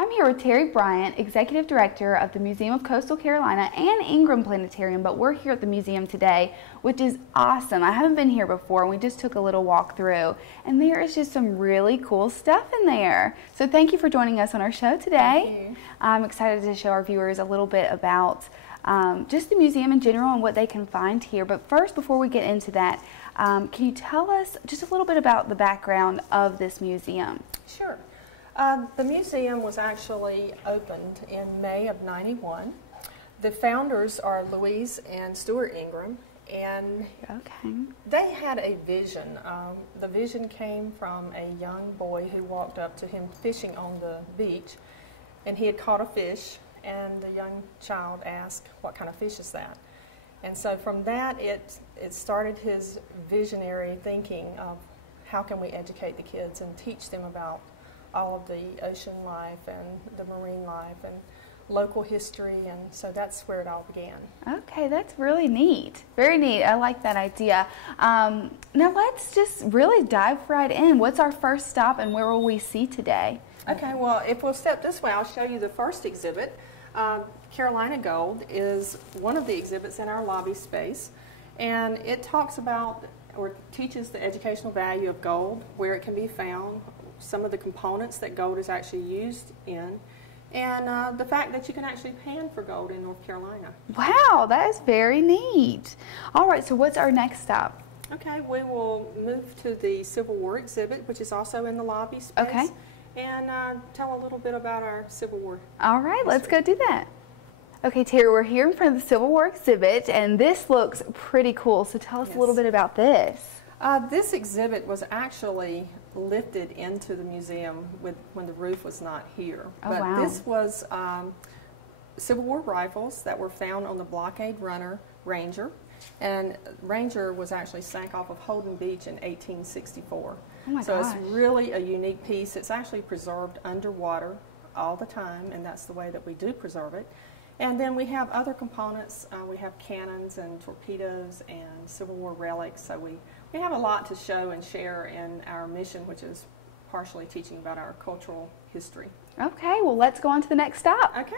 I'm here with Terry Bryant, Executive Director of the Museum of Coastal Carolina and Ingram Planetarium, but we're here at the museum today, which is awesome. I haven't been here before, and we just took a little walk through, and there is just some really cool stuff in there. So thank you for joining us on our show today. Thank you. I'm excited to show our viewers a little bit about just the museum in general and what they can find here. But first, before we get into that, can you tell us just a little bit about the background of this museum? Sure. The museum was actually opened in May of '91. The founders are Louise and Stuart Ingram, and they had a vision. The vision came from a young boy who walked up to him fishing on the beach, and he had caught a fish, and the young child asked, "What kind of fish is that?" And so from that, it started his visionary thinking of how can we educate the kids and teach them about all of the ocean life and the marine life and local history, and so that's where it all began. Okay, that's really neat. Very neat. I like that idea. Now let's just really dive right in. What's our first stop and where will we see today? Okay, well, if we'll step this way, I'll show you the first exhibit. Carolina Gold is one of the exhibits in our lobby space, and it talks about or teaches the educational value of gold, where it can be found, some of the components that gold is actually used in, and the fact that you can actually pan for gold in North Carolina. Wow, that is very neat. All right, so what's our next stop? Okay, we will move to the Civil War exhibit, which is also in the lobby space. Okay. And tell a little bit about our Civil War. All right, let's go do that. Okay, Terry, we're here in front of the Civil War exhibit, and this looks pretty cool, so tell us a little bit about this. This exhibit was actually lifted into the museum when the roof was not here. But wow. This was Civil War rifles that were found on the blockade runner Ranger, and Ranger was actually sank off of Holden Beach in 1864. Oh my so gosh. It's really a unique piece. It's actually preserved underwater all the time, and that's the way that we do preserve it. And then we have other components. We have cannons and torpedoes and Civil War relics. So we have a lot to show and share in our mission, which is partially teaching about our cultural history. Okay, well, let's go on to the next stop. Okay.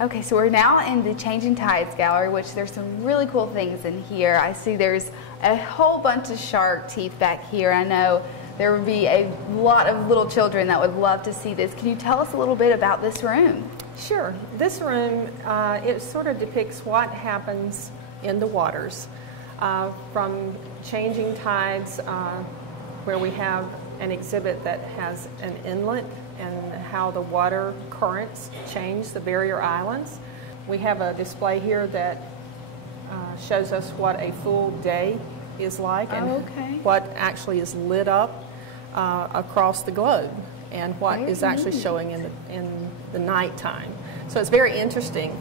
Okay, so we're now in the Changing Tides Gallery, which there's some really cool things in here. I see there's a whole bunch of shark teeth back here. I know there would be a lot of little children that would love to see this. Can you tell us a little bit about this room? Sure. This room, it sort of depicts what happens in the waters from changing tides, where we have an exhibit that has an inlet and how the water currents change the barrier islands. We have a display here that shows us what a full day is like and what actually is lit up across the globe and what is actually showing in the nighttime. So it's very interesting.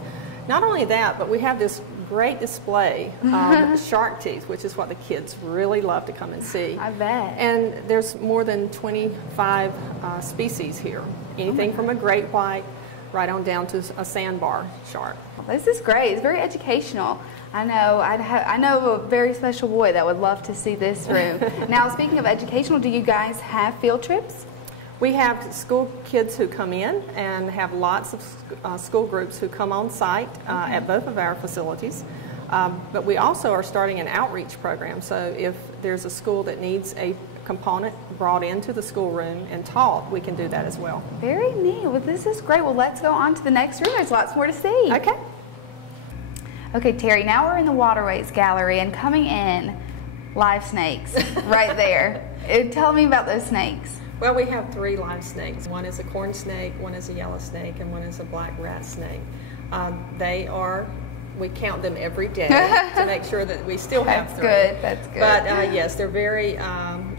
Not only that, but we have this great display of shark teeth, which is what the kids really love to come and see. I bet. And there's more than 25 species here. Anything from a great white right on down to a sandbar shark. This is great. It's very educational. I know a very special boy that would love to see this room. Now, speaking of educational, do you guys have field trips? We have school kids who come in and have lots of school groups who come on site at both of our facilities. But we also are starting an outreach program. So if there's a school that needs a component brought into the schoolroom and taught, we can do that as well. Very neat. Well, this is great. Well, let's go on to the next room. There's lots more to see. Okay. Okay, Terry, now we're in the Waterways Gallery, and coming in, live snakes right there. Tell me about those snakes. Well, we have 3 live snakes. One is a corn snake, one is a yellow snake, and one is a black rat snake. We count them every day to make sure that we still have 3. That's good. But yes, they're very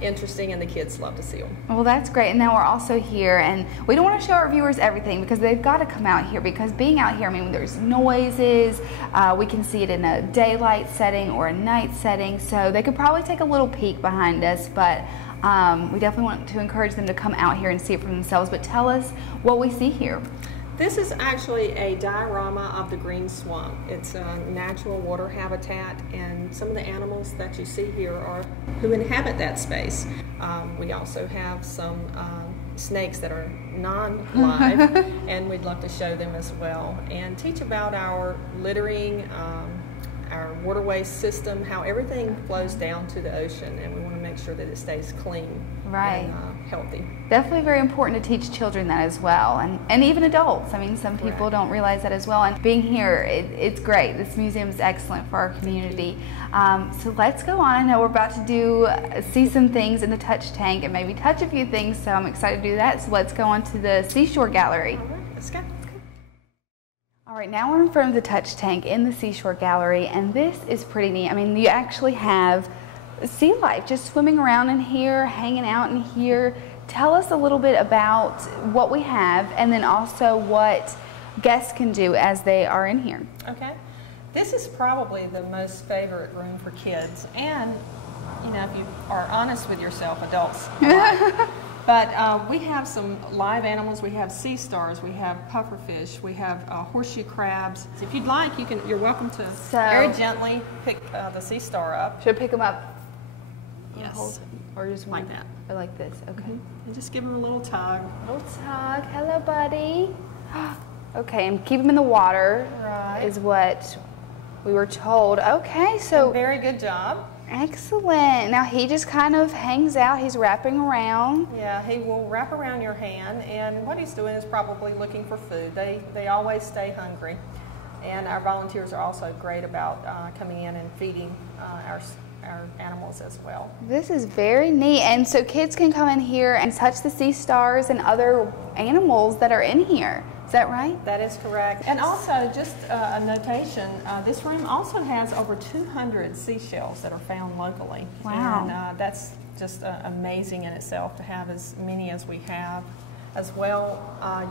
interesting, and the kids love to see them. Well, that's great. And now we're also here, and we don't want to show our viewers everything because they've got to come out here, because being out here, I mean, there's noises, we can see it in a daylight setting or a night setting, so they could probably take a little peek behind us, but we definitely want to encourage them to come out here and see it for themselves. But tell us what we see here. This is actually a diorama of the green swamp. It's a natural water habitat, and some of the animals that you see here are who inhabit that space. We also have some snakes that are non-live, and we'd love to show them as well, and teach about our littering, our waterway system, how everything flows down to the ocean, and we want to make sure that it stays clean and healthy. Definitely very important to teach children that as well, and even adults. I mean, some people don't realize that as well, and being here, it's great. This museum is excellent for our community. So let's go on. I know we're about to see some things in the touch tank and maybe touch a few things, so I'm excited to do that. So let's go on to the Seashore Gallery. All right, let's go. All right, now we're in front of the touch tank in the Seashore Gallery, and this is pretty neat. I mean, you actually have sea life just swimming around in here, hanging out in here. Tell us a little bit about what we have, and then also what guests can do as they are in here. Okay. This is probably the most favorite room for kids, and you know, if you are honest with yourself, adults. But we have some live animals. We have sea stars. We have pufferfish. We have horseshoe crabs. If you'd like, you're welcome to very gently pick the sea star up. Should I pick them up? Yes. Or just like that. Or like this. Okay. And just give them a little tug. Little tug. Hello, buddy. Okay, and keep them in the water. Right. Is what we were told. Okay, so very good job. Excellent. Now he just kind of hangs out. He's wrapping around. Yeah, he will wrap around your hand, and what he's doing is probably looking for food. They always stay hungry, and our volunteers are also great about coming in and feeding our animals as well. This is very neat, and so kids can come in here and touch the sea stars and other animals that are in here. Is that right? That is correct. And also, just a notation, this room also has over 200 seashells that are found locally. Wow. And that's just amazing in itself to have as many as we have. As well,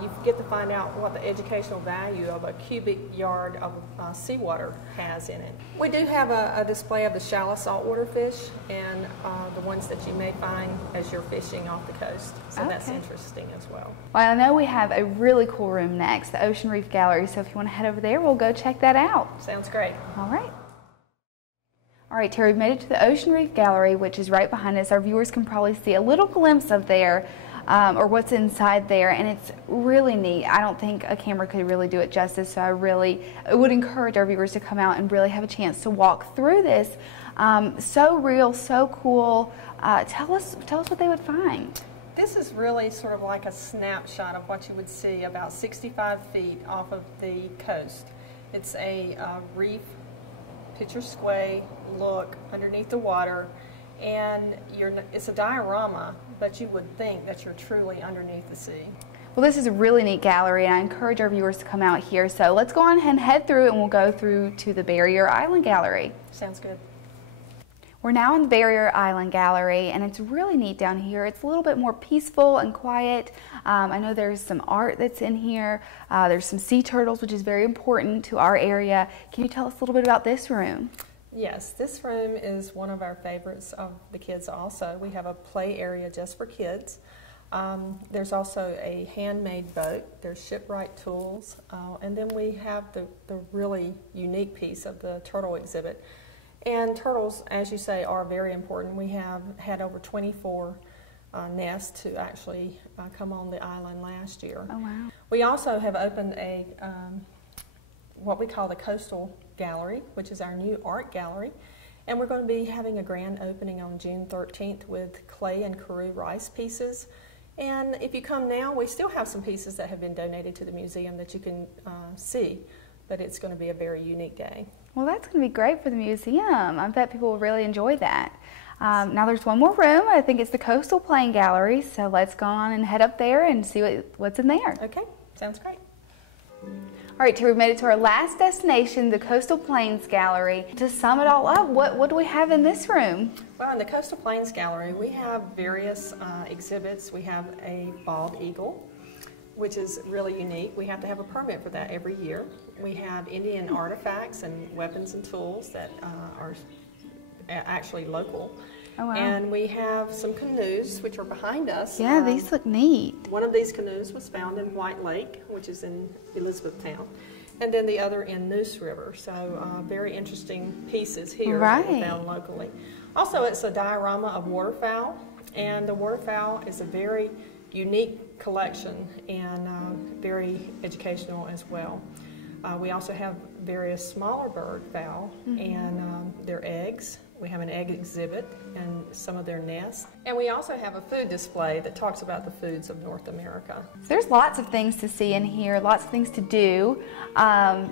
you get to find out what the educational value of a cubic yard of seawater has in it. We do have a display of the shallow saltwater fish and the ones that you may find as you're fishing off the coast. So that's interesting as well. Well, I know we have a really cool room next, the Ocean Reef Gallery, so if you want to head over there, we'll go check that out. Sounds great. All right. All right, Terry, we've made it to the Ocean Reef Gallery, which is right behind us. Our viewers can probably see a little glimpse of there. Or what's inside there, and it's really neat. I don't think a camera could really do it justice, so I really would encourage our viewers to come out and really have a chance to walk through this. So real, so cool. Tell us what they would find. This is really sort of like a snapshot of what you would see about 65 feet off of the coast. It's a reef, picture square look underneath the water. And it's a diorama, but you would think that you're truly underneath the sea. Well, this is a really neat gallery, and I encourage our viewers to come out here. So let's go on and head through, and we'll go through to the Barrier Island Gallery. Sounds good. We're now in the Barrier Island Gallery, and it's really neat down here. It's a little bit more peaceful and quiet. I know there's some art that's in here. There's some sea turtles, which is very important to our area. Can you tell us a little bit about this room? Yes, this room is one of our favorites of the kids also. We have a play area just for kids. There's also a handmade boat. There's shipwright tools. And then we have the really unique piece of the turtle exhibit. And turtles, as you say, are very important. We have had over 24 nests to actually come on the island last year. Oh, wow. We also have opened a what we call the Coastal Gallery, which is our new art gallery, and we're going to be having a grand opening on June 13th with clay and Karoo rice pieces. And if you come now, we still have some pieces that have been donated to the museum that you can see, but it's going to be a very unique day. Well, that's going to be great for the museum. I bet people will really enjoy that. Now there's one more room. I think it's the Coastal Plain Gallery, so let's go on and head up there and see what's in there. Okay, sounds great. All right, Terry, we made it to our last destination, the Coastal Plains Gallery. To sum it all up, what do we have in this room? Well, in the Coastal Plains Gallery, we have various exhibits. We have a bald eagle, which is really unique. We have to have a permit for that every year. We have Indian artifacts and weapons and tools that are actually local. Oh, wow. And we have some canoes, which are behind us. Yeah, these look neat. One of these canoes was found in White Lake, which is in Elizabethtown, and then the other in Moose River. So very interesting pieces here that we found locally. Also, it's a diorama of waterfowl, and the waterfowl is a very unique collection and very educational as well. We also have various smaller bird fowl and their eggs. We have an egg exhibit and some of their nests. And we also have a food display that talks about the foods of North America. So there's lots of things to see in here, lots of things to do.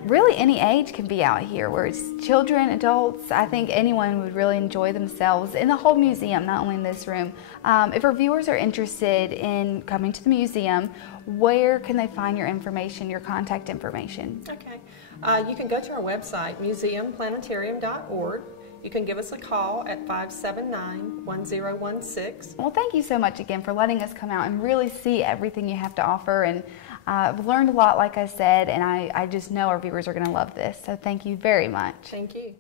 Really any age can be out here, where it's children, adults. I think anyone would really enjoy themselves in the whole museum, not only in this room. If our viewers are interested in coming to the museum, where can they find your information, your contact information? Okay. You can go to our website, museumplanetarium.org. You can give us a call at 579-1016. Well, thank you so much again for letting us come out and really see everything you have to offer. And I've learned a lot, like I said, and I just know our viewers are going to love this. So thank you very much. Thank you.